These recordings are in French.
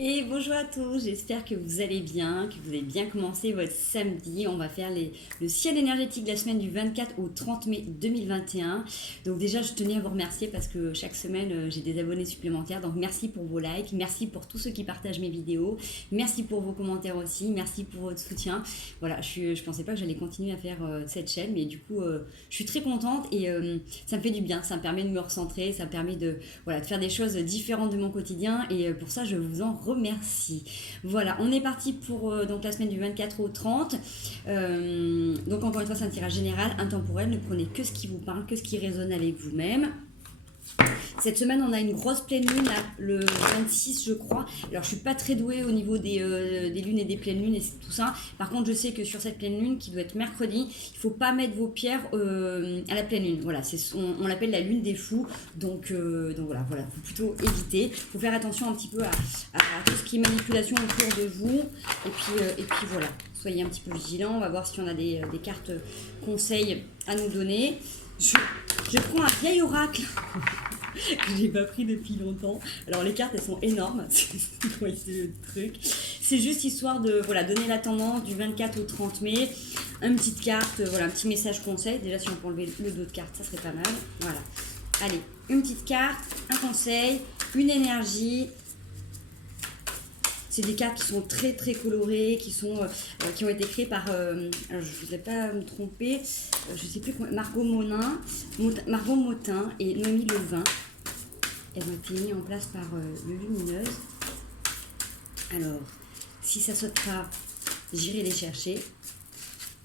Et bonjour à tous, j'espère que vous allez bien, que vous avez bien commencé votre samedi. On va faire le ciel énergétique de la semaine du 24 au 30 mai 2021. Donc déjà, je tenais à vous remercier parce que chaque semaine, j'ai des abonnés supplémentaires. Donc merci pour vos likes, merci pour tous ceux qui partagent mes vidéos, merci pour vos commentaires aussi, merci pour votre soutien. Voilà, je pensais pas que j'allais continuer à faire cette chaîne, mais du coup, je suis très contente et ça me fait du bien. Ça me permet de me recentrer, ça me permet de faire des choses différentes de mon quotidien et pour ça, je vous en remercie. Voilà, on est parti pour donc la semaine du 24 au 30. Donc encore une fois, c'est un tirage général, intemporel. Ne prenez que ce qui vous parle, que ce qui résonne avec vous-même. Cette semaine, on a une grosse pleine lune, là, le 26, je crois. Alors, je suis pas très douée au niveau des lunes et des pleines lunes et tout ça. Par contre, je sais que sur cette pleine lune, qui doit être mercredi, il faut pas mettre vos pierres à la pleine lune. Voilà, on l'appelle la lune des fous. Donc voilà, faut plutôt éviter. Il faut faire attention un petit peu à tout ce qui est manipulation autour de vous. Et puis voilà, soyez un petit peu vigilants. On va voir si on a des cartes conseils à nous donner. Je prends un vieil oracle que j'ai pas pris depuis longtemps. Alors les cartes elles sont énormes, c'est le truc. C'est juste histoire de donner la tendance du 24 au 30 mai. Une petite carte, un petit message conseil. Déjà si on peut enlever le dos de carte, ça serait pas mal. Voilà. Allez, une petite carte, un conseil, une énergie. C'est des cartes qui sont très très colorées, qui ont été créées par, alors je ne voudrais pas me tromper, je ne sais plus comment, Margot Motin et Noémie Levin. Elles ont été mises en place par le Lumineuse. Alors, si ça saute pas, j'irai les chercher.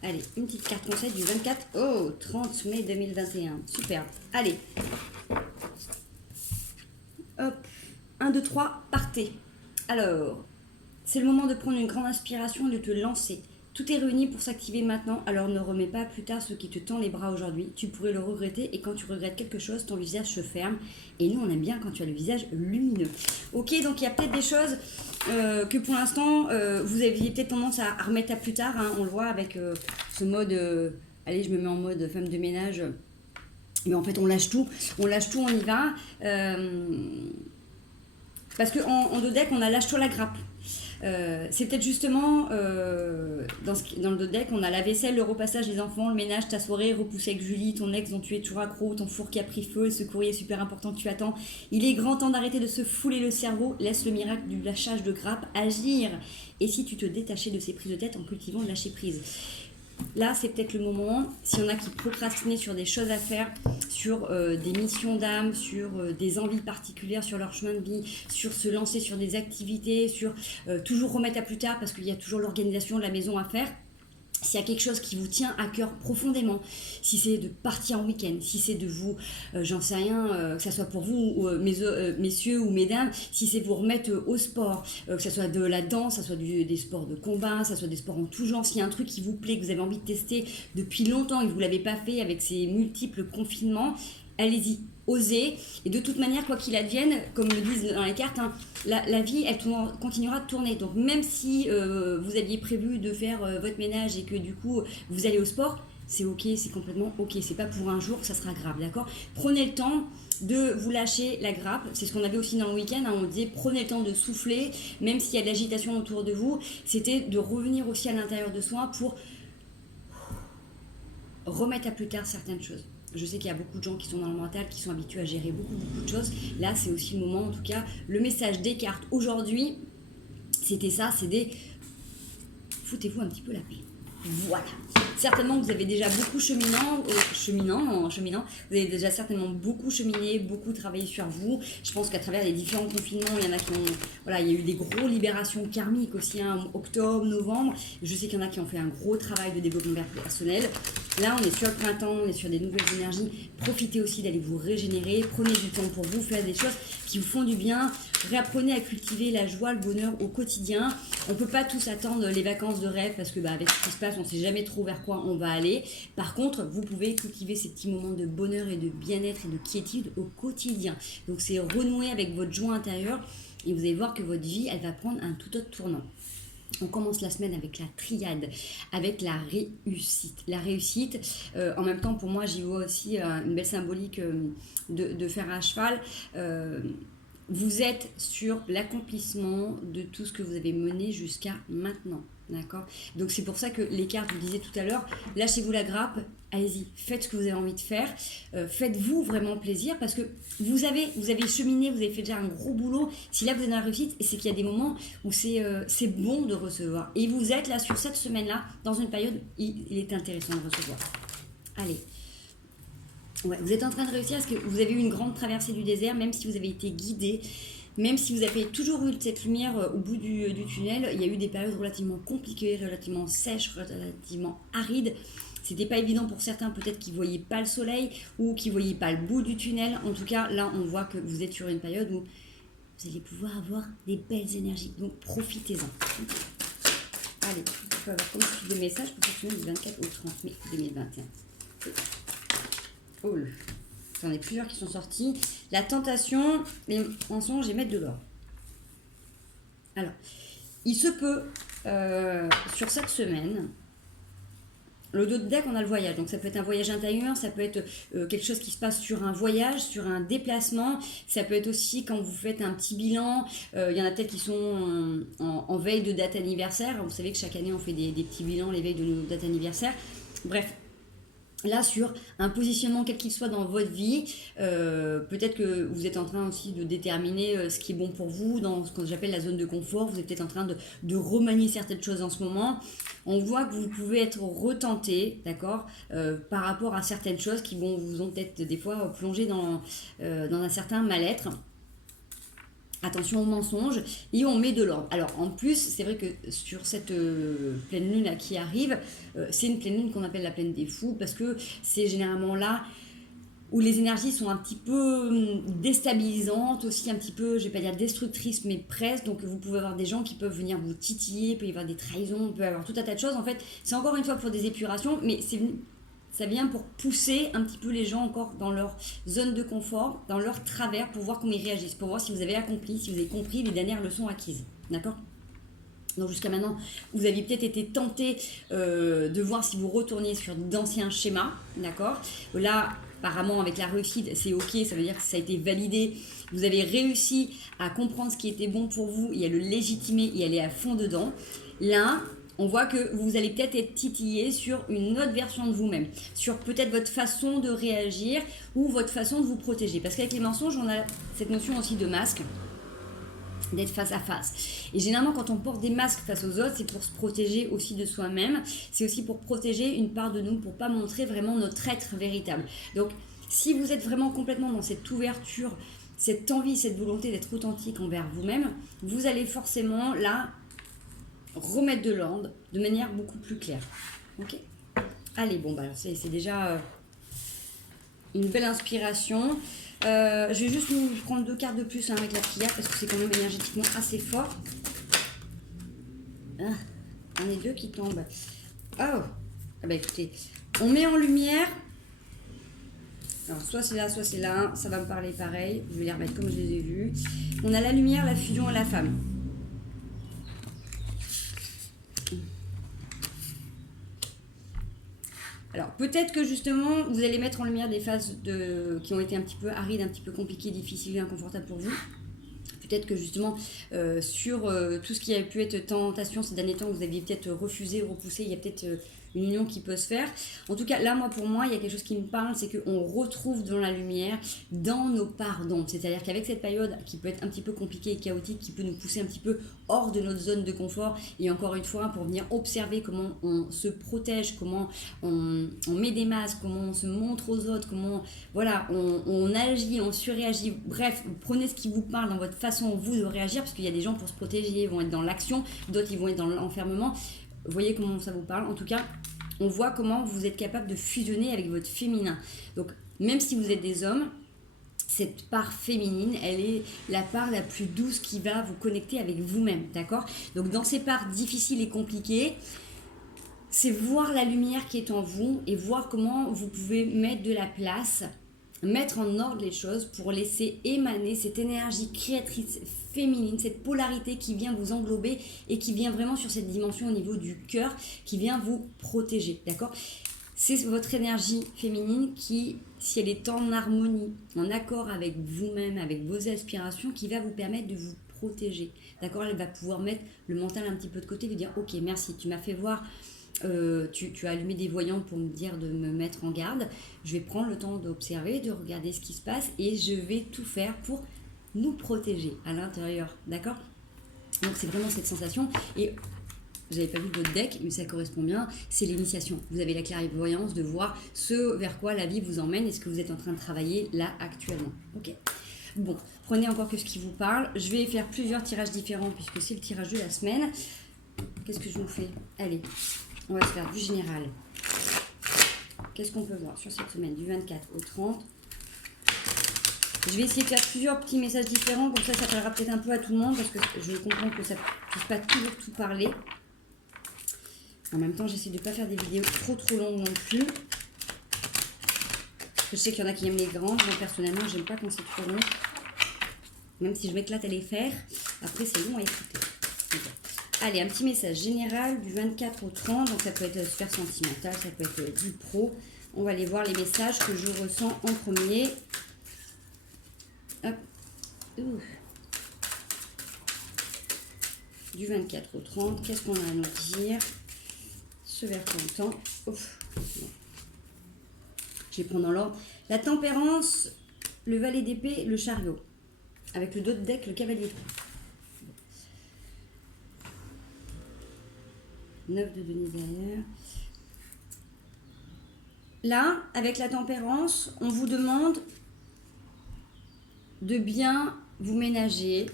Allez, une petite carte conseil du 24 au 30 mai 2021. Superbe. Allez. Hop. 1, 2, 3, partez. Alors, c'est le moment de prendre une grande inspiration et de te lancer. Tout est réuni pour s'activer maintenant, alors ne remets pas plus tard ce qui te tend les bras aujourd'hui. Tu pourrais le regretter et quand tu regrettes quelque chose, ton visage se ferme. Et nous, on aime bien quand tu as le visage lumineux. Ok, donc il y a peut-être des choses que pour l'instant, vous aviez peut-être tendance à remettre à plus tard. Hein. On le voit avec ce mode, allez, je me mets en mode femme de ménage. Mais en fait, on lâche tout, on y va. Parce qu'en dos deck, on a lâche sur la grappe. C'est peut-être justement dans le deck, on a la vaisselle, le repassage des enfants, le ménage, ta soirée, repousser avec Julie, ton ex dont tu es toujours accro, ton four qui a pris feu, ce courrier super important que tu attends. Il est grand temps d'arrêter de se fouler le cerveau, laisse le miracle du lâchage de grappe agir. Et si tu te détachais de ces prises de tête en cultivant le lâcher prise. Là, c'est peut-être le moment, s'il y en a qui procrastinaient sur des choses à faire, sur des missions d'âme, sur des envies particulières sur leur chemin de vie, sur se lancer sur des activités, sur toujours remettre à plus tard parce qu'il y a toujours l'organisation de la maison à faire. S'il y a quelque chose qui vous tient à cœur profondément, si c'est de partir en week-end, si c'est de vous, j'en sais rien, que ça soit pour vous, messieurs ou mesdames, si c'est vous remettre au sport, que ça soit de la danse, que ça soit des sports de combat, que ça soit des sports en tout genre, s'il y a un truc qui vous plaît, que vous avez envie de tester depuis longtemps et que vous ne l'avez pas fait avec ces multiples confinements, allez-y, osez. Et de toute manière, quoi qu'il advienne, comme le disent dans les cartes, hein, la vie, elle continuera de tourner. Donc même si vous aviez prévu de faire votre ménage et que du coup, vous allez au sport, c'est ok, c'est complètement ok. C'est pas pour un jour que ça sera grave, d'accord? Prenez le temps de vous lâcher la grappe. C'est ce qu'on avait aussi dans le week-end. Hein, on disait prenez le temps de souffler, même s'il y a de l'agitation autour de vous. C'était de revenir aussi à l'intérieur de soi pour remettre à plus tard certaines choses. Je sais qu'il y a beaucoup de gens qui sont dans le mental, qui sont habitués à gérer beaucoup de choses. Là, c'est aussi le moment, en tout cas, le message des cartes aujourd'hui, c'était ça, c'est des foutez-vous un petit peu la paix. Voilà. Certainement que vous avez déjà beaucoup cheminant, vous avez déjà certainement beaucoup cheminé, beaucoup travaillé sur vous. Je pense qu'à travers les différents confinements, il y en a qui ont, voilà, il y a eu des grosses libérations karmiques aussi, hein, octobre, novembre. Je sais qu'il y en a qui ont fait un gros travail de développement personnel. Là, on est sur le printemps, on est sur des nouvelles énergies. Profitez aussi d'aller vous régénérer. Prenez du temps pour vous, faire des choses qui vous font du bien. Réapprenez à cultiver la joie, le bonheur au quotidien. On ne peut pas tous attendre les vacances de rêve parce que avec ce qui se passe, on ne sait jamais trop vers quoi on va aller. Par contre, vous pouvez cultiver ces petits moments de bonheur et de bien-être et de quiétude au quotidien. Donc c'est renouer avec votre joie intérieure et vous allez voir que votre vie, elle va prendre un tout autre tournant. On commence la semaine avec la triade, avec la réussite. La réussite, en même temps, pour moi, j'y vois aussi une belle symbolique de fer à cheval. vous êtes sur l'accomplissement de tout ce que vous avez mené jusqu'à maintenant. D'accord? Donc c'est pour ça que les cartes vous disaient tout à l'heure, lâchez-vous la grappe, allez-y, faites ce que vous avez envie de faire, faites-vous vraiment plaisir parce que vous avez cheminé, vous avez fait déjà un gros boulot. Si là vous êtes dans la réussite, c'est qu'il y a des moments où c'est bon de recevoir. Et vous êtes là sur cette semaine-là, dans une période, il est intéressant de recevoir. Allez. Ouais, vous êtes en train de réussir parce que vous avez eu une grande traversée du désert, même si vous avez été guidé. Même si vous avez toujours eu cette lumière au bout du tunnel, il y a eu des périodes relativement compliquées, relativement sèches, relativement arides. C'était pas évident pour certains, peut-être qu'ils ne voyaient pas le soleil ou qu'ils ne voyaient pas le bout du tunnel. En tout cas, là, on voit que vous êtes sur une période où vous allez pouvoir avoir des belles énergies. Donc, profitez-en. Allez, on peut avoir comme suite de messages pour cette semaine du 24 au 30 mai 2021. Oh, j'en ai plusieurs qui sont sortis. La tentation, les mensonges et mettre de l'or. Alors, il se peut, sur cette semaine, le dos de deck, on a le voyage. Donc, ça peut être un voyage intérieur, ça peut être quelque chose qui se passe sur un voyage, sur un déplacement. Ça peut être aussi quand vous faites un petit bilan. Il y en a peut-être qui sont en veille de date anniversaire. Vous savez que chaque année, on fait des petits bilans, les veilles de nos dates anniversaires. Bref. Là, sur un positionnement quel qu'il soit dans votre vie, peut-être que vous êtes en train aussi de déterminer ce qui est bon pour vous dans ce que j'appelle la zone de confort. Vous êtes peut-être en train de remanier certaines choses en ce moment. On voit que vous pouvez être retenté, d'accord, par rapport à certaines choses qui vous ont peut-être des fois plongé dans un certain mal-être. Attention aux mensonges et on met de l'ordre. Alors en plus, c'est vrai que sur cette pleine lune là, qui arrive, c'est une pleine lune qu'on appelle la pleine des fous parce que c'est généralement là où les énergies sont un petit peu déstabilisantes, aussi un petit peu, je vais pas dire destructrices, mais presque. Donc vous pouvez avoir des gens qui peuvent venir vous titiller, il peut y avoir des trahisons, il peut y avoir tout un tas de choses. En fait, c'est encore une fois pour des épurations, mais ça vient pour pousser un petit peu les gens encore dans leur zone de confort, dans leur travers, pour voir comment ils réagissent, pour voir si vous avez accompli, si vous avez compris les dernières leçons acquises. D'accord ? Donc jusqu'à maintenant, vous aviez peut-être été tenté de voir si vous retourniez sur d'anciens schémas. D'accord ? Là, apparemment, avec la réussite, c'est OK, ça veut dire que ça a été validé. Vous avez réussi à comprendre ce qui était bon pour vous et à le légitimer et aller à fond dedans. Là, on voit que vous allez peut-être être titillé sur une autre version de vous-même, sur peut-être votre façon de réagir ou votre façon de vous protéger. Parce qu'avec les mensonges, on a cette notion aussi de masque, d'être face à face. Et généralement, quand on porte des masques face aux autres, c'est pour se protéger aussi de soi-même. C'est aussi pour protéger une part de nous, pour pas montrer vraiment notre être véritable. Donc, si vous êtes vraiment complètement dans cette ouverture, cette envie, cette volonté d'être authentique envers vous-même, vous allez forcément là remettre de l'ordre de manière beaucoup plus claire. Ok ? Allez, bon, bah, c'est déjà une belle inspiration. Je vais juste nous prendre 2 cartes de plus avec la prière parce que c'est quand même énergétiquement assez fort. Ah, on est 2 qui tombent. Oh, ah bah écoutez, on met en lumière. Alors, soit c'est là, ça va me parler pareil. Je vais les remettre comme je les ai vus. On a la lumière, la fusion et la femme. Alors, peut-être que justement, vous allez mettre en lumière des phases qui ont été un petit peu arides, un petit peu compliquées, difficiles et inconfortables pour vous. Peut-être que justement, sur tout ce qui a pu être tentation ces derniers temps, vous aviez peut-être refusé, repoussé, il y a peut-être une union qui peut se faire. En tout cas, là, pour moi, il y a quelque chose qui me parle, c'est qu'on retrouve dans la lumière, dans nos pardons. C'est-à-dire qu'avec cette période qui peut être un petit peu compliquée et chaotique, qui peut nous pousser un petit peu hors de notre zone de confort, et encore une fois, pour venir observer comment on se protège, comment on met des masques, comment on se montre aux autres, comment voilà, on agit, on surréagit. Bref, prenez ce qui vous parle dans votre façon, vous, de réagir, parce qu'il y a des gens pour se protéger, ils vont être dans l'action, d'autres, ils vont être dans l'enfermement. Vous voyez comment ça vous parle. En tout cas, on voit comment vous êtes capable de fusionner avec votre féminin. Donc, même si vous êtes des hommes, cette part féminine, elle est la part la plus douce qui va vous connecter avec vous-même, d'accord ? Donc, dans ces parts difficiles et compliquées, c'est voir la lumière qui est en vous et voir comment vous pouvez mettre de la place, mettre en ordre les choses pour laisser émaner cette énergie créatrice féminine, cette polarité qui vient vous englober et qui vient vraiment sur cette dimension au niveau du cœur, qui vient vous protéger, d'accord ? C'est votre énergie féminine qui, si elle est en harmonie, en accord avec vous-même, avec vos aspirations, qui va vous permettre de vous protéger. D'accord? Elle va pouvoir mettre le mental un petit peu de côté et vous dire ok, merci, tu m'as fait voir, tu as allumé des voyants pour me dire de me mettre en garde. Je vais prendre le temps d'observer, de regarder ce qui se passe et je vais tout faire pour nous protéger à l'intérieur. D'accord? Donc c'est vraiment cette sensation. Et vous n'avez pas vu votre deck, mais ça correspond bien, c'est l'initiation. Vous avez la clairvoyance de voir ce vers quoi la vie vous emmène et ce que vous êtes en train de travailler là actuellement. Ok. Bon, prenez encore que ce qui vous parle. Je vais faire plusieurs tirages différents puisque c'est le tirage de la semaine. Qu'est-ce que je vous fais? Allez, on va se faire du général. Qu'est-ce qu'on peut voir sur cette semaine du 24 au 30? Je vais essayer de faire plusieurs petits messages différents, comme ça parlera peut-être un peu à tout le monde parce que je comprends que ça ne puisse pas toujours tout parler. En même temps, j'essaie de ne pas faire des vidéos trop longues non plus. Parce que je sais qu'il y en a qui aiment les grandes. Moi, personnellement, j'aime pas quand c'est trop long. Même si je m'éclate à les faire. Après, c'est long à écouter. Okay. Allez, un petit message général du 24 au 30. Donc, ça peut être super sentimental, ça peut être du pro. On va aller voir les messages que je ressens en premier. Hop. Ouh. Du 24 au 30. Qu'est-ce qu'on a à nous dire? Ce vers qu'on entend. Ouf. Bon. Je vais prendre dans l'ordre. La tempérance, le valet d'épée, le chariot. Avec le dos de deck, le cavalier. 9 de Denise derrière. Là, avec la tempérance, on vous demande de bien vous ménager,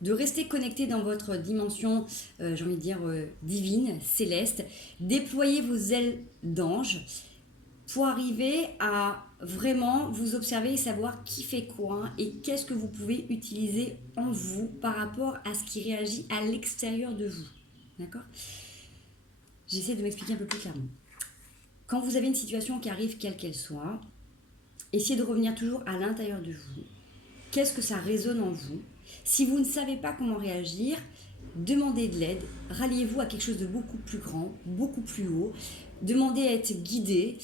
de rester connecté dans votre dimension, j'ai envie de dire, divine, céleste. Déployez vos ailes d'ange pour arriver à vraiment vous observer et savoir qui fait quoi et qu'est-ce que vous pouvez utiliser en vous par rapport à ce qui réagit à l'extérieur de vous. D'accord? J'essaie de m'expliquer un peu plus clairement. Quand vous avez une situation qui arrive, quelle qu'elle soit, essayez de revenir toujours à l'intérieur de vous. Qu'est-ce que ça résonne en vous? Si vous ne savez pas comment réagir, demandez de l'aide, ralliez-vous à quelque chose de beaucoup plus grand, beaucoup plus haut. Demandez à être guidé,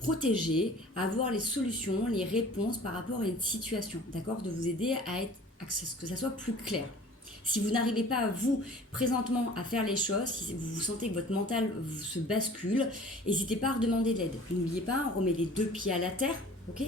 protégé, à avoir les solutions, les réponses par rapport à une situation, d'accord? De vous aider à que ça soit plus clair. Si vous n'arrivez pas, vous, présentement, à faire les choses, si vous sentez que votre mental se bascule, n'hésitez pas à redemander de l'aide. N'oubliez pas, on remet les 2 pieds à la terre, ok?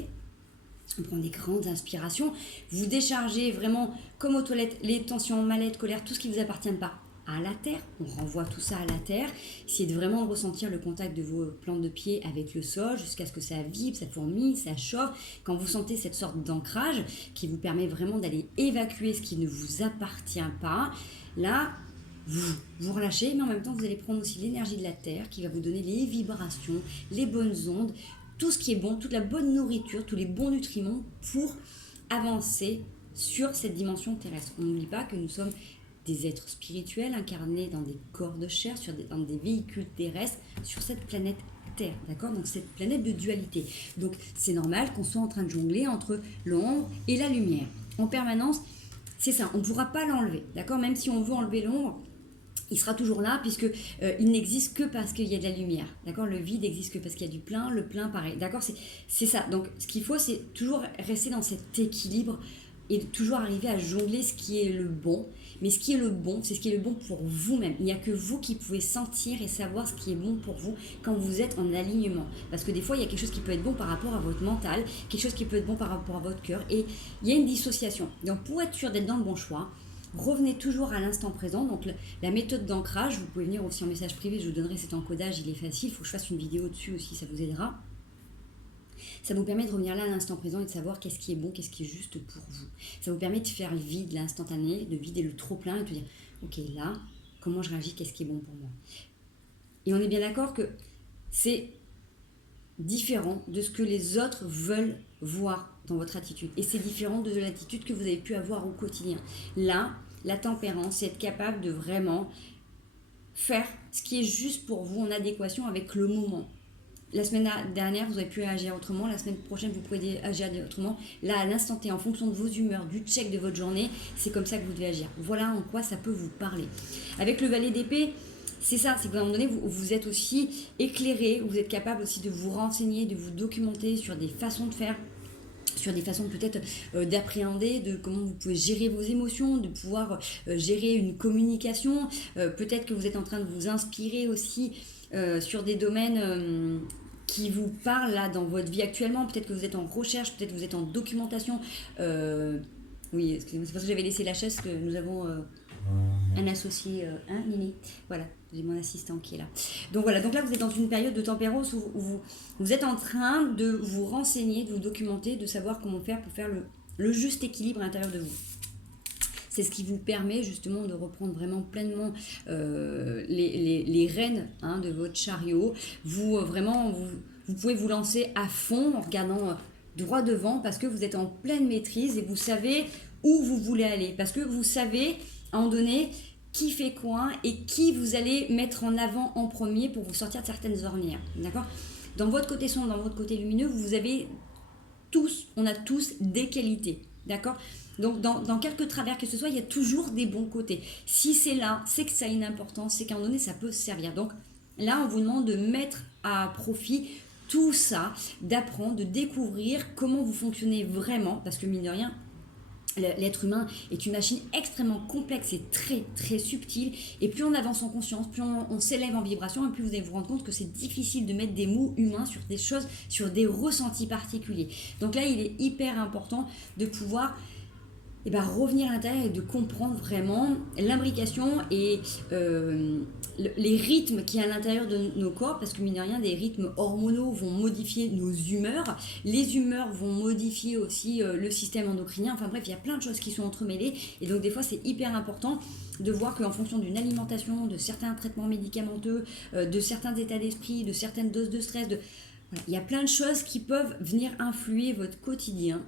On prend des grandes inspirations. Vous déchargez vraiment, comme aux toilettes, les tensions, mal-être, colère, tout ce qui ne vous appartient pas à la terre. On renvoie tout ça à la terre. Essayez de vraiment ressentir le contact de vos plantes de pied avec le sol jusqu'à ce que ça vibre, ça fourmille, ça chauffe. Quand vous sentez cette sorte d'ancrage qui vous permet vraiment d'aller évacuer ce qui ne vous appartient pas, là, vous relâchez, mais en même temps, vous allez prendre aussi l'énergie de la terre qui va vous donner les vibrations, les bonnes ondes, tout ce qui est bon, toute la bonne nourriture, tous les bons nutriments pour avancer sur cette dimension terrestre. On n'oublie pas que nous sommes des êtres spirituels incarnés dans des corps de chair, dans des véhicules terrestres, sur cette planète Terre, d'accord? Donc cette planète de dualité. Donc c'est normal qu'on soit en train de jongler entre l'ombre et la lumière. En permanence, c'est ça, on ne pourra pas l'enlever, d'accord? Même si on veut enlever l'ombre, il sera toujours là puisque il n'existe que parce qu'il y a de la lumière, d'accord? Le vide existe que parce qu'il y a du plein, le plein pareil, d'accord? C'est ça. Donc ce qu'il faut, c'est toujours rester dans cet équilibre et toujours arriver à jongler ce qui est le bon. Mais ce qui est le bon, c'est ce qui est le bon pour vous-même. Il n'y a que vous qui pouvez sentir et savoir ce qui est bon pour vous quand vous êtes en alignement. Parce que des fois, il y a quelque chose qui peut être bon par rapport à votre mental, quelque chose qui peut être bon par rapport à votre cœur. Et il y a une dissociation. Donc pour être sûr d'être dans le bon choix, revenez toujours à l'instant présent. Donc la méthode d'ancrage, vous pouvez venir aussi en message privé, je vous donnerai cet encodage, il est facile. Il faut que je fasse une vidéo dessus aussi, ça vous aidera. Ça vous permet de revenir là à l'instant présent et de savoir qu'est-ce qui est bon, qu'est-ce qui est juste pour vous. Ça vous permet de faire le vide, l'instantané, de vider le trop-plein et de dire « Ok, là, comment je réagis, qu'est-ce qui est bon pour moi ?» Et on est bien d'accord que c'est différent de ce que les autres veulent voir dans votre attitude. Et c'est différent de l'attitude que vous avez pu avoir au quotidien. Là, la tempérance, c'est être capable de vraiment faire ce qui est juste pour vous en adéquation avec le moment. La semaine dernière, vous avez pu agir autrement. La semaine prochaine, vous pouvez agir autrement. Là, à l'instant T, en fonction de vos humeurs, du check de votre journée, c'est comme ça que vous devez agir. Voilà en quoi ça peut vous parler. Avec le valet d'épée, c'est ça, c'est qu'à un moment donné, vous êtes aussi éclairé, vous êtes capable aussi de vous renseigner, de vous documenter sur des façons de faire, sur des façons peut-être d'appréhender, de comment vous pouvez gérer vos émotions, de pouvoir gérer une communication. Peut-être que vous êtes en train de vous inspirer aussi sur des domaines qui vous parlent là dans votre vie actuellement. Peut-être que vous êtes en recherche, peut-être que vous êtes en documentation. Oui, excusez-moi, c'est parce que j'avais laissé la chaise que nous avons un associé, Nini. Voilà, j'ai mon assistant qui est là. Donc voilà, donc là vous êtes dans une période de tempérance où vous êtes en train de vous renseigner, de vous documenter, de savoir comment faire pour faire le juste équilibre à l'intérieur de vous. C'est ce qui vous permet justement de reprendre vraiment pleinement les rênes de votre chariot. Vous pouvez vous lancer à fond en regardant droit devant parce que vous êtes en pleine maîtrise et vous savez où vous voulez aller. Parce que vous savez, à un moment donné, qui fait quoi et qui vous allez mettre en avant en premier pour vous sortir de certaines ornières. D'accord ? Dans votre côté sombre, dans votre côté lumineux, on a tous des qualités. D'accord ? Donc, dans quelques travers que ce soit, il y a toujours des bons côtés. Si c'est là, c'est que ça a une importance, c'est qu'à un moment donné, ça peut se servir. Donc, là, on vous demande de mettre à profit tout ça, d'apprendre, de découvrir comment vous fonctionnez vraiment, parce que mine de rien, l'être humain est une machine extrêmement complexe et très très subtile, et plus on avance en conscience, plus on s'élève en vibration, et plus vous allez vous rendre compte que c'est difficile de mettre des mots humains sur des choses, sur des ressentis particuliers. Donc là, il est hyper important de pouvoir revenir à l'intérieur et de comprendre vraiment l'imbrication et les rythmes qu'il y a à l'intérieur de nos corps, parce que mine de rien, des rythmes hormonaux vont modifier nos humeurs, les humeurs vont modifier aussi le système endocrinien, enfin bref, il y a plein de choses qui sont entremêlées, et donc des fois c'est hyper important de voir qu'en fonction d'une alimentation, de certains traitements médicamenteux, de certains états d'esprit, de certaines doses de stress, il y a plein de choses qui peuvent venir influer votre quotidien.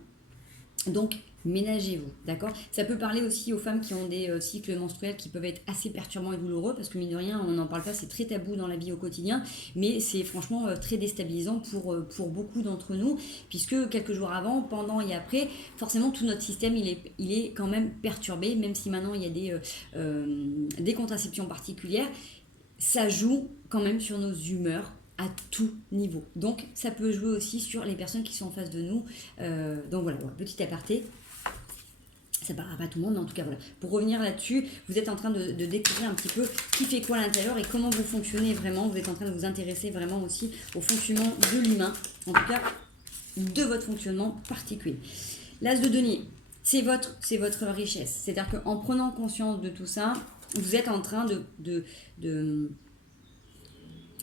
Donc, ménagez-vous, d'accord ? Ça peut parler aussi aux femmes qui ont des cycles menstruels qui peuvent être assez perturbants et douloureux, parce que mine de rien, on n'en parle pas, c'est très tabou dans la vie au quotidien, mais c'est franchement très déstabilisant pour beaucoup d'entre nous, puisque quelques jours avant, pendant et après, forcément tout notre système il est quand même perturbé, même si maintenant il y a des contraceptions particulières, ça joue quand même sur nos humeurs à tout niveau. Donc ça peut jouer aussi sur les personnes qui sont en face de nous. Donc voilà, petit aparté. Ça parlera pas à tout le monde, mais en tout cas voilà. Pour revenir là-dessus, vous êtes en train de découvrir un petit peu qui fait quoi à l'intérieur et comment vous fonctionnez vraiment. Vous êtes en train de vous intéresser vraiment aussi au fonctionnement de l'humain, en tout cas de votre fonctionnement particulier. L'as de denier, c'est votre richesse. C'est-à-dire qu'en prenant conscience de tout ça, vous êtes en train de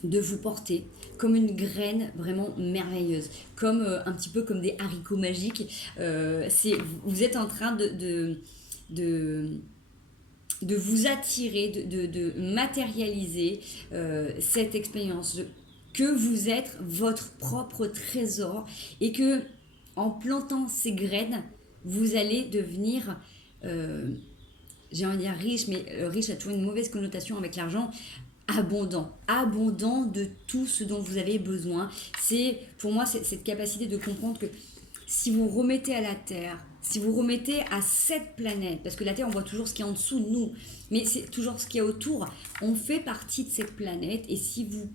vous porter comme une graine vraiment merveilleuse, comme un petit peu comme des haricots magiques. Vous êtes en train de vous attirer, de matérialiser cette expérience, que vous êtes votre propre trésor, et que en plantant ces graines, vous allez devenir, j'ai envie de dire riche, mais riche a toujours une mauvaise connotation avec l'argent, abondant de tout ce dont vous avez besoin. Pour moi, c'est cette capacité de comprendre que si vous remettez à la Terre, si vous remettez à cette planète, parce que la Terre, on voit toujours ce qui est en dessous de nous, mais c'est toujours ce qui est autour, on fait partie de cette planète, et si vous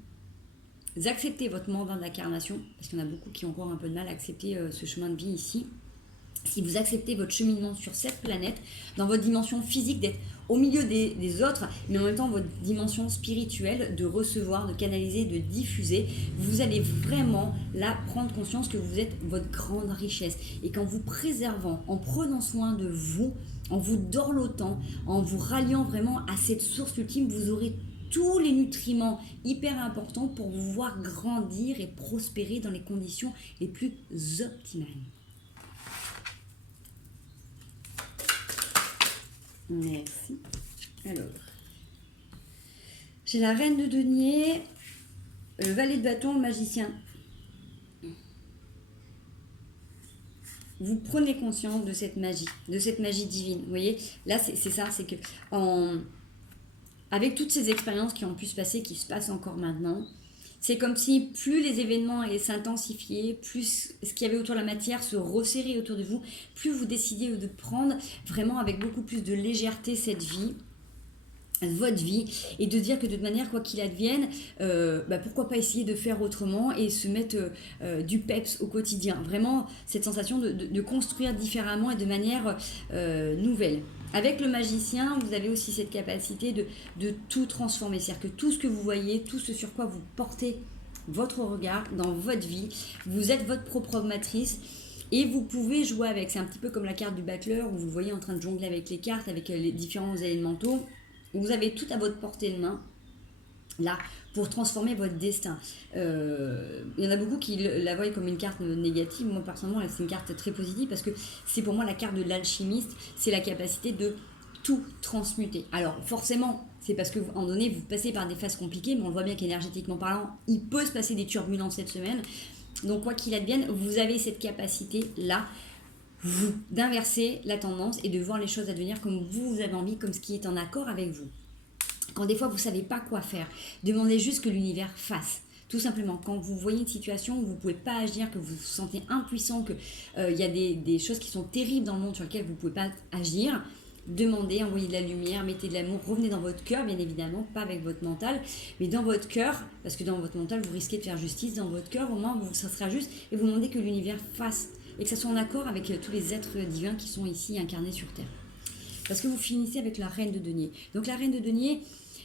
acceptez votre mandat d'incarnation, parce qu'il y en a beaucoup qui ont encore un peu de mal à accepter ce chemin de vie ici, si vous acceptez votre cheminement sur cette planète, dans votre dimension physique, d'être au milieu des autres, mais en même temps votre dimension spirituelle, de recevoir, de canaliser, de diffuser, vous allez vraiment là prendre conscience que vous êtes votre grande richesse. Et qu'en vous préservant, en prenant soin de vous, en vous dorlotant, en vous ralliant vraiment à cette source ultime, vous aurez tous les nutriments hyper importants pour vous voir grandir et prospérer dans les conditions les plus optimales. Merci. Alors, j'ai la reine de denier, le valet de bâton, le magicien. Vous prenez conscience de cette magie divine. Vous voyez, là c'est ça, c'est que avec toutes ces expériences qui ont pu se passer, qui se passent encore maintenant, c'est comme si plus les événements allaient s'intensifier, plus ce qu'il y avait autour de la matière se resserrait autour de vous, plus vous décidiez de prendre vraiment avec beaucoup plus de légèreté cette vie, votre vie et de dire que de toute manière quoi qu'il advienne pourquoi pas essayer de faire autrement et se mettre du peps au quotidien, vraiment cette sensation de construire différemment et de manière nouvelle. Avec le magicien, vous avez aussi cette capacité de tout transformer, c'est-à-dire que tout ce que vous voyez, tout ce sur quoi vous portez votre regard dans votre vie, vous êtes votre propre matrice. Et vous pouvez jouer avec, c'est un petit peu comme la carte du battleur où vous le voyez en train de jongler avec les cartes, avec les différents élémentaux. Vous avez tout à votre portée de main, là, pour transformer votre destin. Il y en a beaucoup qui la voient comme une carte négative. Moi, personnellement, c'est une carte très positive parce que c'est pour moi la carte de l'alchimiste. C'est la capacité de tout transmuter. Alors, forcément, c'est parce qu'à un moment donné, vous passez par des phases compliquées, mais on le voit bien qu'énergétiquement parlant, il peut se passer des turbulences cette semaine. Donc, quoi qu'il advienne, vous avez cette capacité-là, vous, d'inverser la tendance et de voir les choses advenir comme vous avez envie, comme ce qui est en accord avec vous. Quand des fois vous ne savez pas quoi faire, demandez juste que l'univers fasse. Tout simplement, quand vous voyez une situation où vous ne pouvez pas agir, que vous vous sentez impuissant, qu'il y a des choses qui sont terribles dans le monde sur lesquelles vous ne pouvez pas agir, demandez, envoyez de la lumière, mettez de l'amour, revenez dans votre cœur, bien évidemment, pas avec votre mental, mais dans votre cœur, parce que dans votre mental, vous risquez de faire justice, dans votre cœur, au moins, ça sera juste, et vous demandez que l'univers fasse, et que ça soit en accord avec tous les êtres divins qui sont ici incarnés sur Terre. Parce que vous finissez avec la reine de denier. Donc la reine de denier,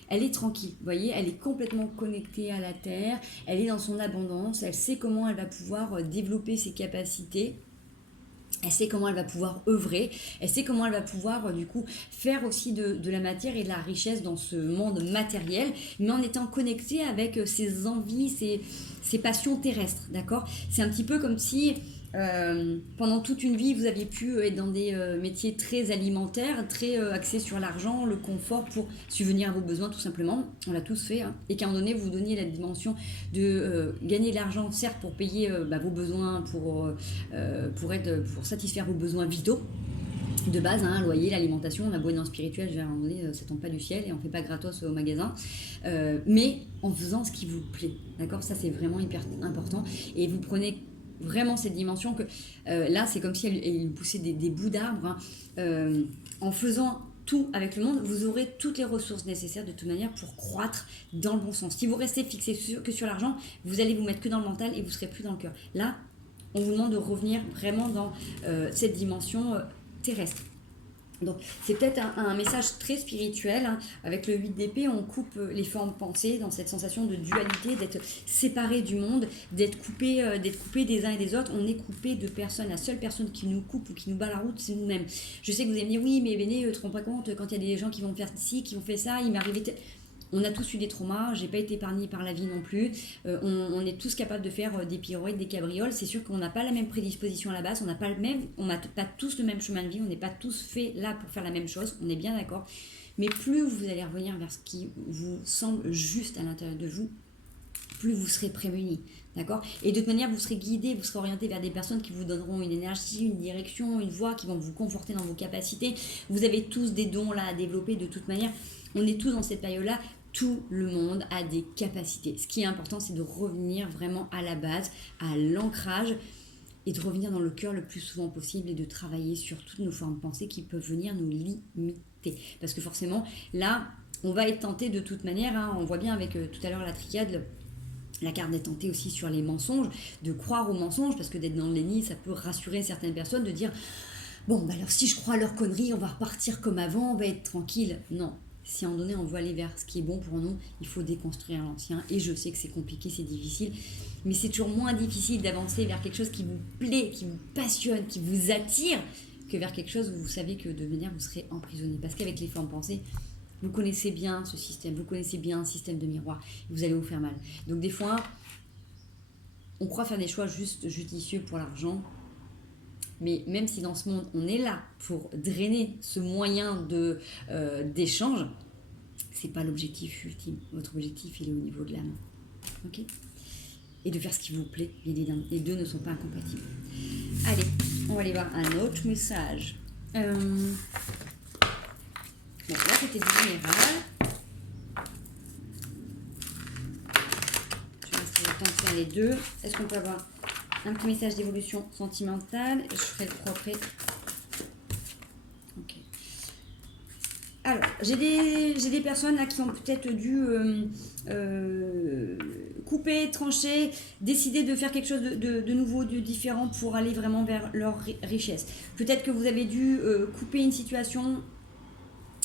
elle est tranquille, vous voyez, elle est complètement connectée à la Terre, elle est dans son abondance, elle sait comment elle va pouvoir développer ses capacités, elle sait comment elle va pouvoir œuvrer, elle sait comment elle va pouvoir du coup faire aussi de la matière et de la richesse dans ce monde matériel, mais en étant connectée avec ses envies, ses passions terrestres, d'accord? C'est un petit peu comme si pendant toute une vie vous aviez pu être dans des métiers très alimentaires, très axés sur l'argent, le confort pour subvenir à vos besoins tout simplement, on l'a tous fait, hein. Et qu'à un moment donné vous donniez la dimension de gagner de l'argent certes pour payer vos besoins, pour satisfaire vos besoins vitaux de base, hein, loyer, l'alimentation, la bonne spirituelle, à un moment donné, ça tombe pas du ciel et on fait pas gratos au magasin, mais en faisant ce qui vous plaît, d'accord? Ça c'est vraiment hyper important et vous prenez vraiment cette dimension que là c'est comme si elle poussait des bouts d'arbres, hein. En faisant tout avec le monde, vous aurez toutes les ressources nécessaires de toute manière pour croître dans le bon sens. Si vous restez fixé que sur l'argent, vous allez vous mettre que dans le mental et vous serez plus dans le cœur. Là, on vous demande de revenir vraiment dans cette dimension terrestre. Donc c'est peut-être un message très spirituel, hein. Avec le 8 d'épée, on coupe les formes pensées dans cette sensation de dualité, d'être séparé du monde, d'être coupé des uns et des autres. On est coupé de personnes. La seule personne qui nous coupe ou qui nous bat la route, c'est nous-mêmes. Je sais que vous allez me dire, oui, mais Béné, tu te rends pas compte, quand il y a des gens qui vont faire ci, qui ont fait ça, il m'est arrivé... On a tous eu des traumas, j'ai pas été épargnée par la vie non plus. On est tous capables de faire des pirouettes, des cabrioles. C'est sûr qu'on n'a pas la même prédisposition à la base, on n'a pas tous le même chemin de vie, on n'est pas tous faits là pour faire la même chose, on est bien d'accord. Mais plus vous allez revenir vers ce qui vous semble juste à l'intérieur de vous, plus vous serez prémunis, d'accord? Et de toute manière, vous serez guidé, vous serez orienté vers des personnes qui vous donneront une énergie, une direction, une voie, qui vont vous conforter dans vos capacités. Vous avez tous des dons là à développer de toute manière. On est tous dans cette période-là. Tout le monde a des capacités. Ce qui est important, c'est de revenir vraiment à la base, à l'ancrage, et de revenir dans le cœur le plus souvent possible et de travailler sur toutes nos formes de pensée qui peuvent venir nous limiter. Parce que forcément, là, on va être tenté de toute manière, hein. On voit bien avec tout à l'heure la triade, la carte d'être tenté aussi sur les mensonges, de croire aux mensonges, parce que d'être dans le déni, ça peut rassurer certaines personnes, de dire « Bon, bah alors si je crois à leurs conneries, on va repartir comme avant, on va être tranquille. » Non. Si à un moment donné on veut aller vers ce qui est bon pour nous, il faut déconstruire l'ancien. Et je sais que c'est compliqué, c'est difficile, mais c'est toujours moins difficile d'avancer vers quelque chose qui vous plaît, qui vous passionne, qui vous attire, que vers quelque chose où vous savez que de manière vous serez emprisonné. Parce qu'avec les formes pensées, vous connaissez bien ce système, vous connaissez bien un système de miroir, vous allez vous faire mal. Donc des fois, on croit faire des choix juste judicieux pour l'argent, mais même si dans ce monde, on est là pour drainer ce moyen d'échange, c'est pas l'objectif ultime. Votre objectif, il est au niveau de l'âme. Ok ? Et de faire ce qui vous plaît. Les deux ne sont pas incompatibles. Allez, on va aller voir un autre message. Bon, là, c'était du général. Je vais rester le temps de faire les deux. Est-ce qu'on peut avoir un petit message d'évolution sentimentale? Je ferai le propre. Ok. Alors, j'ai des personnes là qui ont peut-être dû couper, trancher, décider de faire quelque chose de nouveau, de différent pour aller vraiment vers leur richesse. Peut-être que vous avez dû couper une situation,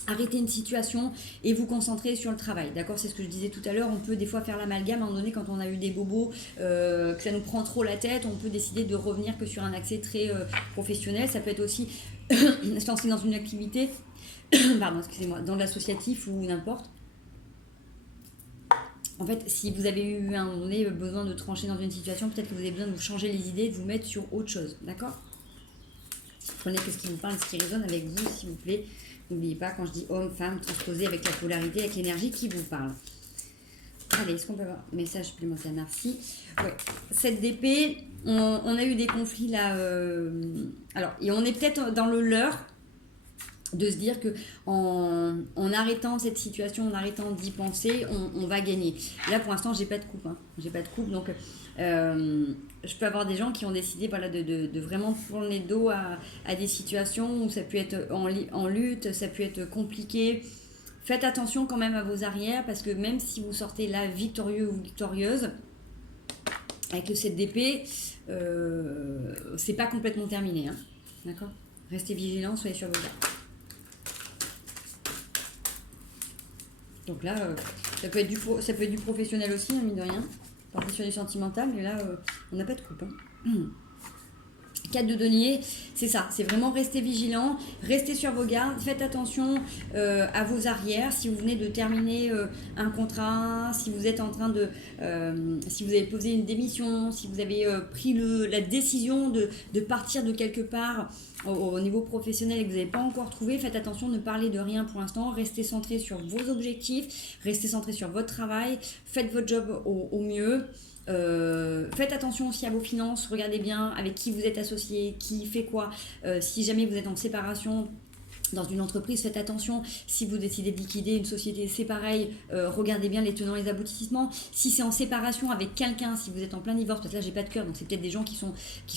arrêter une situation et vous concentrer sur le travail. D'accord, c'est ce que je disais tout à l'heure. On peut des fois faire l'amalgame à un moment donné quand on a eu des bobos, que ça nous prend trop la tête. On peut décider de revenir que sur un accès très professionnel. Ça peut être aussi se lancer dans une activité, pardon, excusez-moi, dans l'associatif ou n'importe. En fait, si vous avez eu à un moment donné besoin de trancher dans une situation, peut-être que vous avez besoin de vous changer les idées, de vous mettre sur autre chose. D'accord? Prenez ce qui vous parle, ce qui résonne avec vous, s'il vous plaît. N'oubliez pas, quand je dis homme, femme, transposé avec la polarité, avec l'énergie qui vous parle. Allez, est-ce qu'on peut avoir un message supplémentaire? Merci. Ouais. Cette d'épée, on a eu des conflits là. Alors, et on est peut-être dans le leurre de se dire que en arrêtant cette situation, en arrêtant d'y penser, on va gagner. Là, pour l'instant, j'ai pas de coupe. Hein. J'ai pas de coupe, donc je peux avoir des gens qui ont décidé voilà, de vraiment tourner le dos à des situations où ça peut être en lutte, ça peut être compliqué. Faites attention quand même à vos arrières, parce que même si vous sortez là victorieux ou victorieuse, avec le 7 d'épée, c'est pas complètement terminé. Hein. D'accord? Restez vigilants, soyez sur vos gardes. Donc là, ça peut être du professionnel aussi, hein, mine de rien. Partir sur du sentimental, mais là, on n'a pas de coupe. Hein. 4 de denier, c'est ça, c'est vraiment rester vigilant, rester sur vos gardes, faites attention à vos arrières, si vous venez de terminer un contrat, si vous êtes en train de, si vous avez posé une démission, si vous avez pris la décision de partir de quelque part au niveau professionnel et que vous n'avez pas encore trouvé, faites attention, ne parlez de rien pour l'instant, restez centré sur vos objectifs, restez centré sur votre travail, faites votre job au mieux. Faites attention aussi à vos finances, regardez bien avec qui vous êtes associé, qui fait quoi. Si jamais vous êtes en séparation dans une entreprise, faites attention. Si vous décidez de liquider une société, c'est pareil, regardez bien les tenants et les aboutissements. Si c'est en séparation avec quelqu'un, si vous êtes en plein divorce, parce que là j'ai pas de cœur, donc c'est peut-être des gens qui sont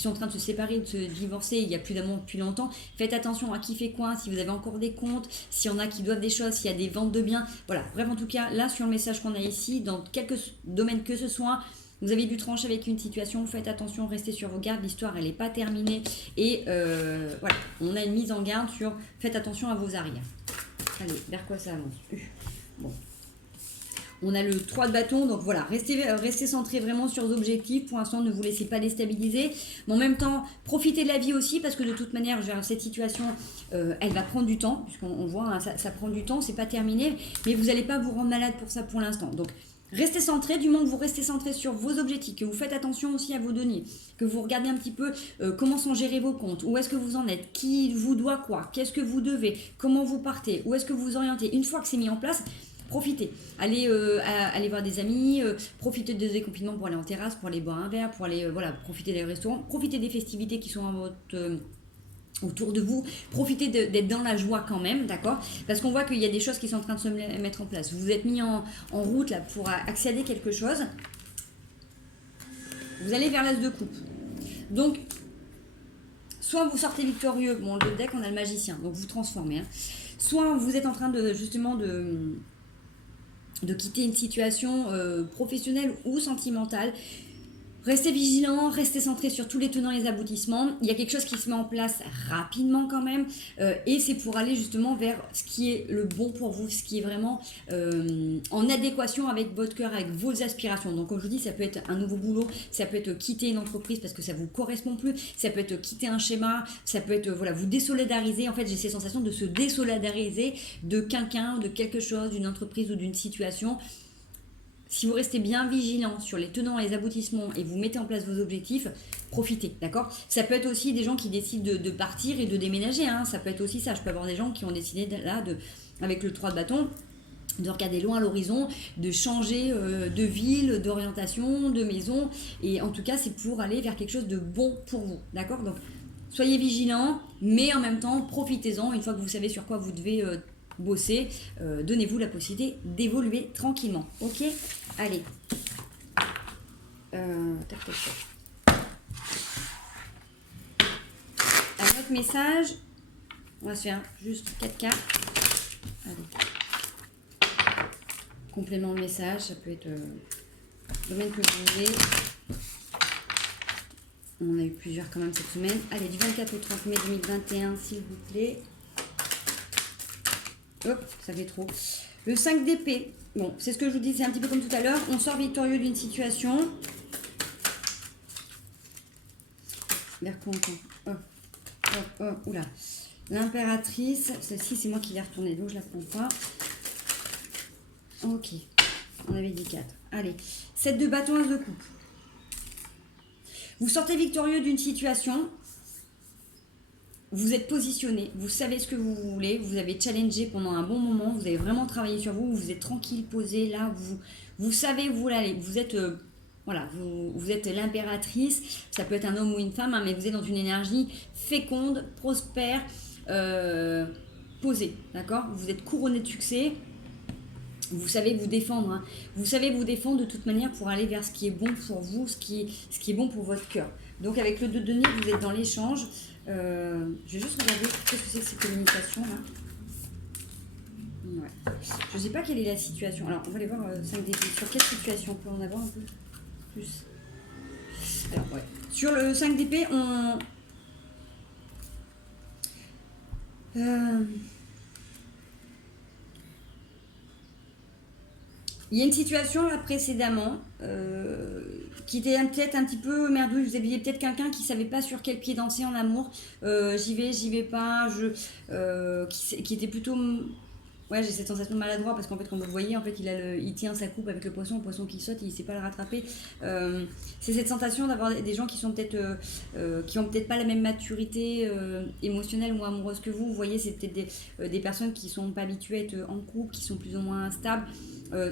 en train de se séparer, de se divorcer, il n'y a plus d'amour depuis longtemps. Faites attention à qui fait quoi, si vous avez encore des comptes, s'il y en a qui doivent des choses, s'il y a des ventes de biens. Voilà, bref, en tout cas, là sur le message qu'on a ici, dans quelques domaines que ce soit, vous avez dû trancher avec une situation, faites attention, restez sur vos gardes, l'histoire elle n'est pas terminée et voilà, on a une mise en garde sur faites attention à vos arrières. Allez, vers quoi ça avance? Bon. On a le 3 de bâton, donc voilà, restez centré vraiment sur vos objectifs. Pour l'instant, ne vous laissez pas déstabiliser. Mais en même temps, profitez de la vie aussi, parce que de toute manière, cette situation, elle va prendre du temps, puisqu'on voit, hein, ça prend du temps, c'est pas terminé, mais vous n'allez pas vous rendre malade pour ça pour l'instant. Donc, restez centré, du moment que vous restez centré sur vos objectifs, que vous faites attention aussi à vos données, que vous regardez un petit peu comment sont gérés vos comptes, où est-ce que vous en êtes, qui vous doit quoi, qu'est-ce que vous devez, comment vous partez, où est-ce que vous vous orientez. Une fois que c'est mis en place, profitez. Allez voir des amis, profitez de déconfinement pour aller en terrasse, pour aller boire un verre, pour aller profiter des restaurants, profitez des festivités qui sont à votre... autour de vous, profitez d'être dans la joie quand même, d'accord? Parce qu'on voit qu'il y a des choses qui sont en train de se mettre en place. Vous vous êtes mis en route là pour accéder à quelque chose. Vous allez vers l'as de coupe. Donc, soit vous sortez victorieux, bon, le deck, on a le magicien, donc vous transformez. Hein. Soit vous êtes en train de, justement, de quitter une situation professionnelle ou sentimentale. Restez vigilants, restez centrés sur tous les tenants et les aboutissements. Il y a quelque chose qui se met en place rapidement quand même. Et c'est pour aller justement vers ce qui est le bon pour vous, ce qui est vraiment en adéquation avec votre cœur, avec vos aspirations. Donc comme je vous dis, ça peut être un nouveau boulot, ça peut être quitter une entreprise parce que ça ne vous correspond plus, ça peut être quitter un schéma, ça peut être vous désolidariser. En fait, j'ai ces sensations de se désolidariser de quelqu'un, de quelque chose, d'une entreprise ou d'une situation. Si vous restez bien vigilant sur les tenants et les aboutissements et vous mettez en place vos objectifs, profitez, d'accord? Ça peut être aussi des gens qui décident de partir et de déménager, hein. Ça peut être aussi ça. Je peux avoir des gens qui ont décidé là, avec le 3 de bâton, de regarder loin à l'horizon, de changer de ville, d'orientation, de maison. Et en tout cas, c'est pour aller vers quelque chose de bon pour vous, d'accord? Donc, soyez vigilants, mais en même temps, profitez-en. Une fois que vous savez sur quoi vous devez... bosser, donnez-vous la possibilité d'évoluer tranquillement. Ok? Allez. Tac, tac, tac. Un autre message. On va se faire juste 4 cartes. Allez. complément de message, ça peut être domaine que vous voulez. On en a eu plusieurs quand même cette semaine. Allez, du 24 au 30 mai 2021, s'il vous plaît. Hop, ça fait trop. Le 5 d'épée. Bon, c'est ce que je vous dis, c'est un petit peu comme tout à l'heure. On sort victorieux d'une situation. Vers quoi on prend? Oula. L'impératrice. Celle-ci, c'est moi qui l'ai retournée, donc je la prends pas. Ok. On avait dit 4. Allez. 7 de bâton, as de coupe. Vous sortez victorieux d'une situation. Vous êtes positionné, vous savez ce que vous voulez, vous avez challengé pendant un bon moment, vous avez vraiment travaillé sur vous, vous êtes tranquille, posé, là, vous savez où vous allez, vous êtes, voilà, vous êtes l'impératrice, ça peut être un homme ou une femme, hein, mais vous êtes dans une énergie féconde, prospère, posée, d'accord? Vous êtes couronné de succès, vous savez vous défendre, hein. Vous savez vous défendre de toute manière pour aller vers ce qui est bon pour vous, ce qui est bon pour votre cœur. Donc avec le 2 de denier, vous êtes dans l'échange. Je vais juste regarder qu'est-ce que c'est que ces communications là. Ouais. Je ne sais pas quelle est la situation. Alors on va aller voir 5 d'épée. Sur quelle situation on peut en avoir un peu plus? Alors ouais. Sur le 5 d'épée, il y a une situation là précédemment qui était peut-être un petit peu merdouille. Vous aviez peut-être quelqu'un qui savait pas sur quel pied danser en amour. J'y vais pas. Qui était plutôt. Ouais, j'ai cette sensation de maladroit parce qu'en fait, quand vous le voyez, en fait, il tient sa coupe avec le poisson qui saute, il sait pas le rattraper. C'est cette sensation d'avoir des gens qui sont peut-être, qui ont peut-être pas la même maturité émotionnelle ou amoureuse que vous. Vous voyez, c'est peut-être des personnes qui sont pas habituées à être en couple, qui sont plus ou moins instables.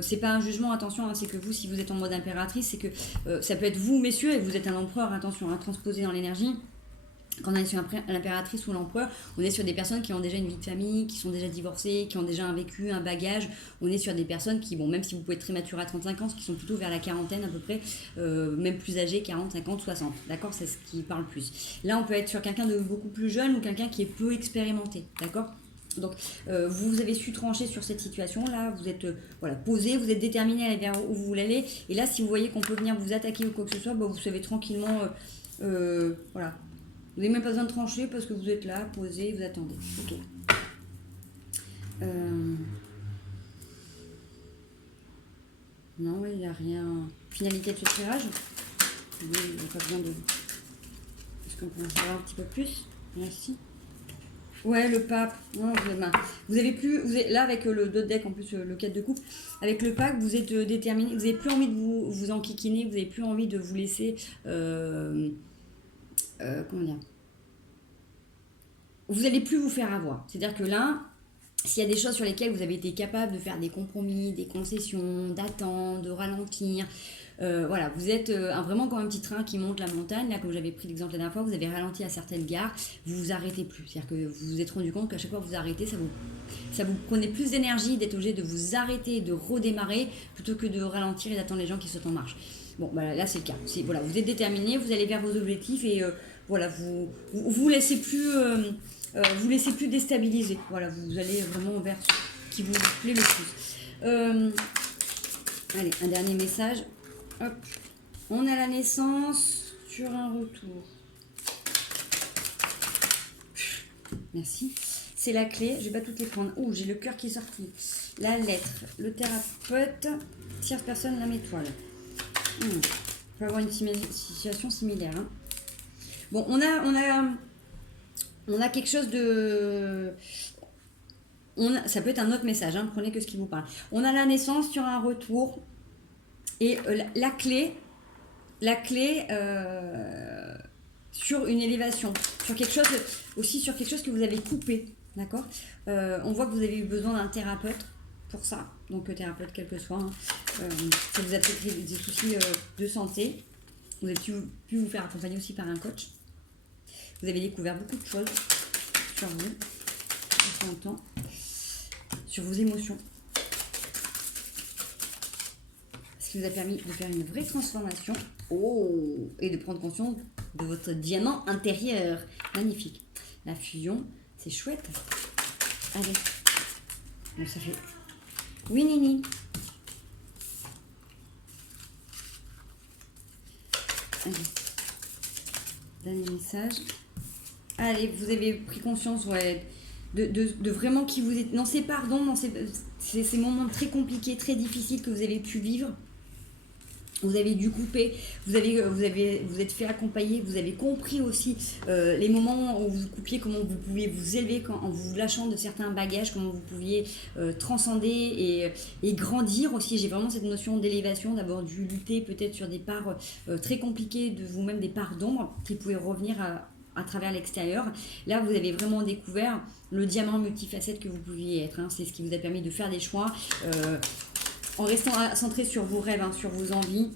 C'est pas un jugement, attention, hein, c'est que vous, si vous êtes en mode impératrice, c'est que ça peut être vous, messieurs, et vous êtes un empereur, attention, hein, transposé dans l'énergie. Quand on est sur l'impératrice ou l'empereur, on est sur des personnes qui ont déjà une vie de famille, qui sont déjà divorcées, qui ont déjà un vécu, un bagage. On est sur des personnes qui, bon, même si vous pouvez être très mature à 35 ans, qui sont plutôt vers la quarantaine à peu près, même plus âgés, 40, 50, 60. D'accord? C'est ce qui parle plus. Là, on peut être sur quelqu'un de beaucoup plus jeune ou quelqu'un qui est peu expérimenté. D'accord? Donc, vous avez su trancher sur cette situation-là, vous êtes voilà, posé, vous êtes déterminé à aller vers où vous voulez aller. Et là, si vous voyez qu'on peut venir vous attaquer ou quoi que ce soit, bah, vous savez tranquillement, voilà. Vous n'avez même pas besoin de trancher parce que vous êtes là, posé, vous attendez. Ok. Non, il n'y a rien. Finalité de ce tirage. Oui, il n'y a pas besoin de. Est-ce qu'on peut en savoir un petit peu plus? Merci. Ouais, le pape. Non, vous avez plus. Là, avec le 2 de deck, en plus, le 4 de coupe, avec le pape, vous êtes déterminé. Vous n'avez plus envie de vous enquiquiner, vous n'avez plus envie de vous laisser. Comment dire, vous n'allez plus vous faire avoir. C'est-à-dire que là, s'il y a des choses sur lesquelles vous avez été capable de faire des compromis, des concessions, d'attendre, de ralentir, voilà, vous êtes vraiment comme un petit train qui monte la montagne. Là, comme j'avais pris l'exemple la dernière fois, vous avez ralenti à certaines gares, vous vous arrêtez plus. C'est-à-dire que vous vous êtes rendu compte qu'à chaque fois que vous arrêtez, ça vous prenez plus d'énergie d'être obligé de vous arrêter, de redémarrer, plutôt que de ralentir et d'attendre les gens qui sautent en marche. Bon, bah, là, c'est le cas. Voilà, vous êtes déterminé, vous allez vers vos objectifs et voilà, vous laissez plus, vous laissez plus déstabiliser. Voilà, vous allez vraiment vers ce qui vous plaît le plus. Allez, un dernier message. Hop. On a la naissance sur un retour. Merci. C'est la clé. Je vais pas toutes les prendre. Ouh, j'ai le cœur qui est sorti. La lettre, le thérapeute, tierce personne, l'âme étoile. On peut avoir une situation similaire. Hein. Bon, on a quelque chose de... ça peut être un autre message, hein, prenez que ce qui vous parle. On a la naissance sur un retour et la clé sur une élévation, sur quelque chose, aussi sur quelque chose que vous avez coupé, d'accord? On voit que vous avez eu besoin d'un thérapeute pour ça, donc thérapeute quel que soit, hein. Ça vous a peut-être des soucis de santé, vous avez pu vous faire accompagner aussi par un coach, vous avez découvert beaucoup de choses sur vous, sur vos émotions, ce qui vous a permis de faire une vraie transformation, et de prendre conscience de votre diamant intérieur, magnifique. La fusion, c'est chouette. Allez, bon, ça fait... Oui, Nini. Allez. Dernier message. Allez, vous avez pris conscience, ouais, de vraiment qui vous êtes. Dans ces pardons, dans ces moments très compliqués, très difficiles que vous avez pu vivre. Vous avez dû couper, vous êtes fait accompagner, vous avez compris aussi les moments où vous coupiez, comment vous pouviez vous élever en vous lâchant de certains bagages, comment vous pouviez transcender et grandir aussi. J'ai vraiment cette notion d'élévation, d'avoir dû lutter peut-être sur des parts très compliquées de vous-même, des parts d'ombre qui pouvaient revenir à travers l'extérieur. Là, vous avez vraiment découvert le diamant multifacette que vous pouviez être. Hein. C'est ce qui vous a permis de faire des choix. En restant centré sur vos rêves, hein, sur vos envies,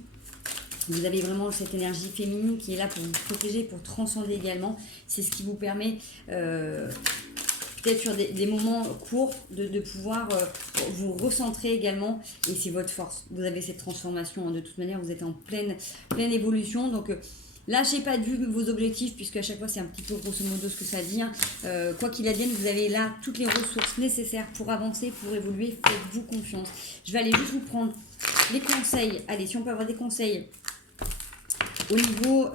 vous avez vraiment cette énergie féminine qui est là pour vous protéger, pour transcender également. C'est ce qui vous permet, peut-être sur des moments courts, de pouvoir vous recentrer également. Et c'est votre force. Vous avez cette transformation. Hein. De toute manière, vous êtes en pleine évolution. Donc, lâchez pas de vue vos objectifs, puisque à chaque fois, c'est un petit peu grosso modo ce que ça dit. Hein. Quoi qu'il advienne, vous avez là toutes les ressources nécessaires pour avancer, pour évoluer. Faites-vous confiance. Je vais aller juste vous prendre les conseils. Allez, si on peut avoir des conseils au niveau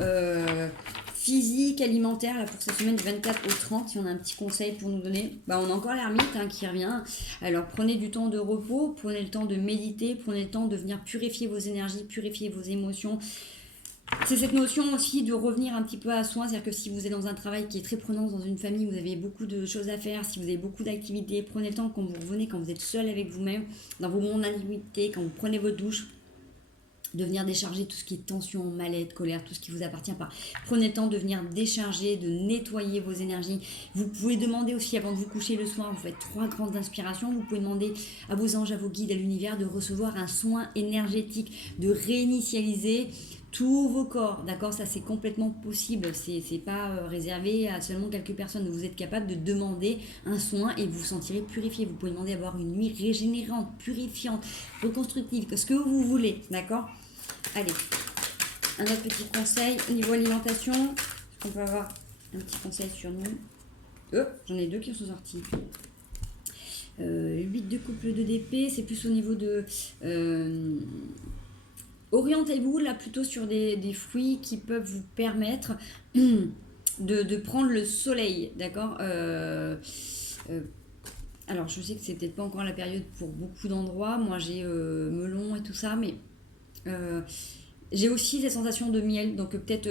physique, alimentaire, là, pour cette semaine du 24 au 30, si on a un petit conseil pour nous donner, on a encore l'ermite qui revient. Alors, prenez du temps de repos, prenez le temps de méditer, prenez le temps de venir purifier vos énergies, purifier vos émotions. C'est cette notion aussi de revenir un petit peu à soi, c'est-à-dire que si vous êtes dans un travail qui est très prenant, dans une famille où vous avez beaucoup de choses à faire, si vous avez beaucoup d'activités, prenez le temps quand vous revenez, quand vous êtes seul avec vous-même, dans vos moments d'intimité, quand vous prenez votre douche, de venir décharger tout ce qui est tension, mal-être, colère, tout ce qui vous appartient pas. Prenez le temps de venir décharger, de nettoyer vos énergies. Vous pouvez demander aussi, avant de vous coucher le soir, vous faites 3 grandes inspirations, vous pouvez demander à vos anges, à vos guides, à l'univers de recevoir un soin énergétique, de réinitialiser tous vos corps, d'accord? Ça, c'est complètement possible. C'est pas réservé à seulement quelques personnes. Vous êtes capable de demander un soin et vous vous sentirez purifié. Vous pouvez demander à avoir une nuit régénérante, purifiante, reconstructive, ce que vous voulez, d'accord? Allez, un autre petit conseil au niveau alimentation. Est-ce qu'on peut avoir un petit conseil sur nous? J'en ai 2 qui sont sortis. 8 de couple de d'épée, c'est plus au niveau de... orientez-vous là plutôt sur des fruits qui peuvent vous permettre de prendre le soleil, d'accord? Alors je sais que c'est peut-être pas encore la période pour beaucoup d'endroits, moi j'ai melon et tout ça, mais j'ai aussi cette sensation de miel, donc peut-être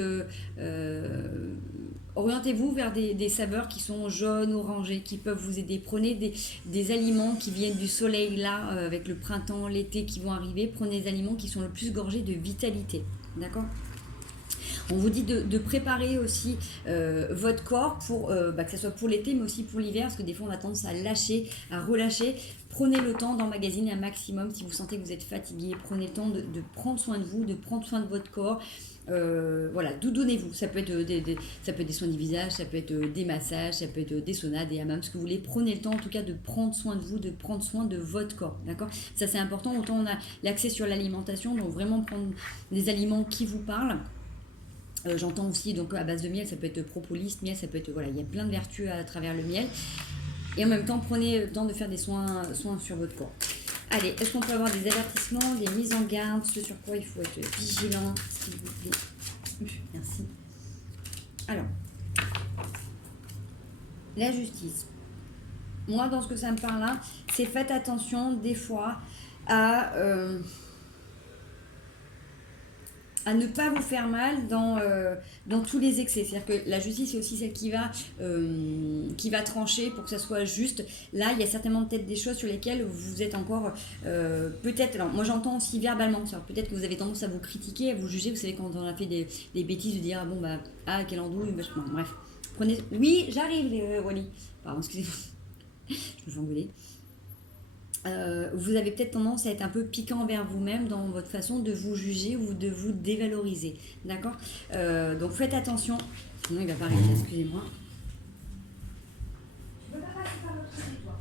orientez-vous vers des saveurs qui sont jaunes, orangées, qui peuvent vous aider. Prenez des aliments qui viennent du soleil là, avec le printemps, l'été qui vont arriver. Prenez des aliments qui sont le plus gorgés de vitalité, d'accord? On vous dit de préparer aussi votre corps pour que ce soit pour l'été mais aussi pour l'hiver, parce que des fois on a tendance à lâcher, à relâcher. Prenez le temps d'emmagasiner un maximum. Si vous sentez que vous êtes fatigué, prenez le temps de prendre soin de vous, de prendre soin de votre corps. Voilà, donnez-vous. Ça peut être des soins du visage, ça peut être des massages, ça peut être des saunas, des hammams, ce que vous voulez. Prenez le temps en tout cas de prendre soin de vous, de prendre soin de votre corps, d'accord? Ça c'est important. Autant on a l'accès sur l'alimentation, donc vraiment prendre des aliments qui vous parlent. J'entends aussi donc à base de miel, ça peut être propolis, miel, ça peut être, voilà, il y a plein de vertus à travers le miel. Et en même temps, prenez le temps de faire des soins sur votre corps. Allez, est-ce qu'on peut avoir des avertissements, des mises en garde, ce sur quoi il faut être vigilant, s'il vous plaît? Merci. Alors, la justice. Moi, dans ce que ça me parle là, c'est faites attention des fois à ne pas vous faire mal dans tous les excès. C'est-à-dire que la justice, c'est aussi celle qui va trancher pour que ça soit juste. Là, il y a certainement peut-être des choses sur lesquelles vous êtes encore peut-être... Alors, moi, j'entends aussi verbalement. Peut-être que vous avez tendance à vous critiquer, à vous juger. Vous savez, quand on a fait des bêtises, de dire, ah bon, quelle andouille, bon, bref. Prenez... Oui, j'arrive, Wally. Pardon, excusez-moi. Je me fais engueuler. Vous avez peut-être tendance à être un peu piquant envers vous-même dans votre façon de vous juger ou de vous dévaloriser, d'accord? Donc faites attention, sinon il va pas arrêter, excusez-moi. Je peux pas passer par l'autre côté, toi.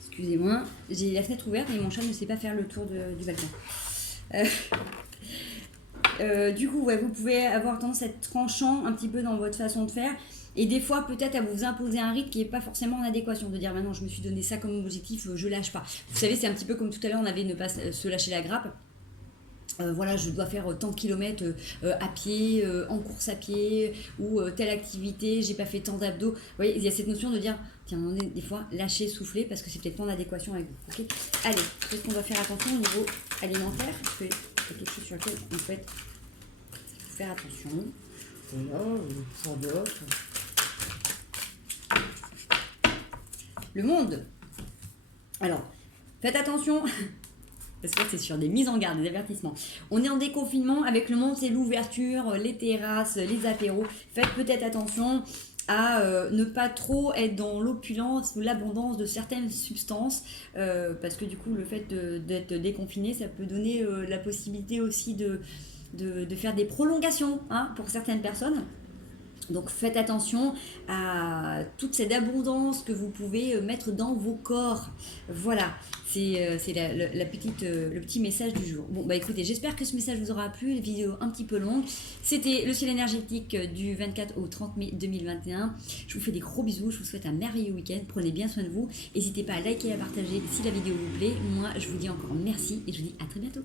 Excusez-moi, j'ai la fenêtre ouverte et mon chat ne sait pas faire le tour du balcon. Du coup, ouais, vous pouvez avoir tendance à être tranchant un petit peu dans votre façon de faire. Et des fois, peut-être à vous imposer un rythme qui n'est pas forcément en adéquation. De dire, maintenant, je me suis donné ça comme objectif, je lâche pas. Vous savez, c'est un petit peu comme tout à l'heure, on avait ne pas se lâcher la grappe. voilà, je dois faire tant de kilomètres à pied, en course à pied, ou telle activité, j'ai pas fait tant d'abdos. Vous voyez, il y a cette notion de dire, tiens, on est des fois lâcher, souffler, parce que c'est peut-être pas en adéquation avec vous. Okay, allez, peut-être qu'on doit faire attention au niveau alimentaire, parce que c'est quelque chose sur lequel on peut faire attention. Voilà, ça bloque. Le monde. Alors, faites attention. Parce que c'est sur des mises en garde, des avertissements. On est en déconfinement, avec le monde, c'est l'ouverture, les terrasses, les apéros. Faites peut-être attention à ne pas trop être dans l'opulence ou l'abondance de certaines substances, parce que du coup, le fait d'être déconfiné, ça peut donner la possibilité aussi de faire des prolongations pour certaines personnes. Donc faites attention à toute cette abondance que vous pouvez mettre dans vos corps. Voilà, c'est le petit message du jour. Bon bah écoutez, j'espère que ce message vous aura plu, une vidéo un petit peu longue. C'était le ciel énergétique du 24 au 30 mai 2021. Je vous fais des gros bisous, je vous souhaite un merveilleux week-end. Prenez bien soin de vous. N'hésitez pas à liker et à partager si la vidéo vous plaît. Moi je vous dis encore merci et je vous dis à très bientôt.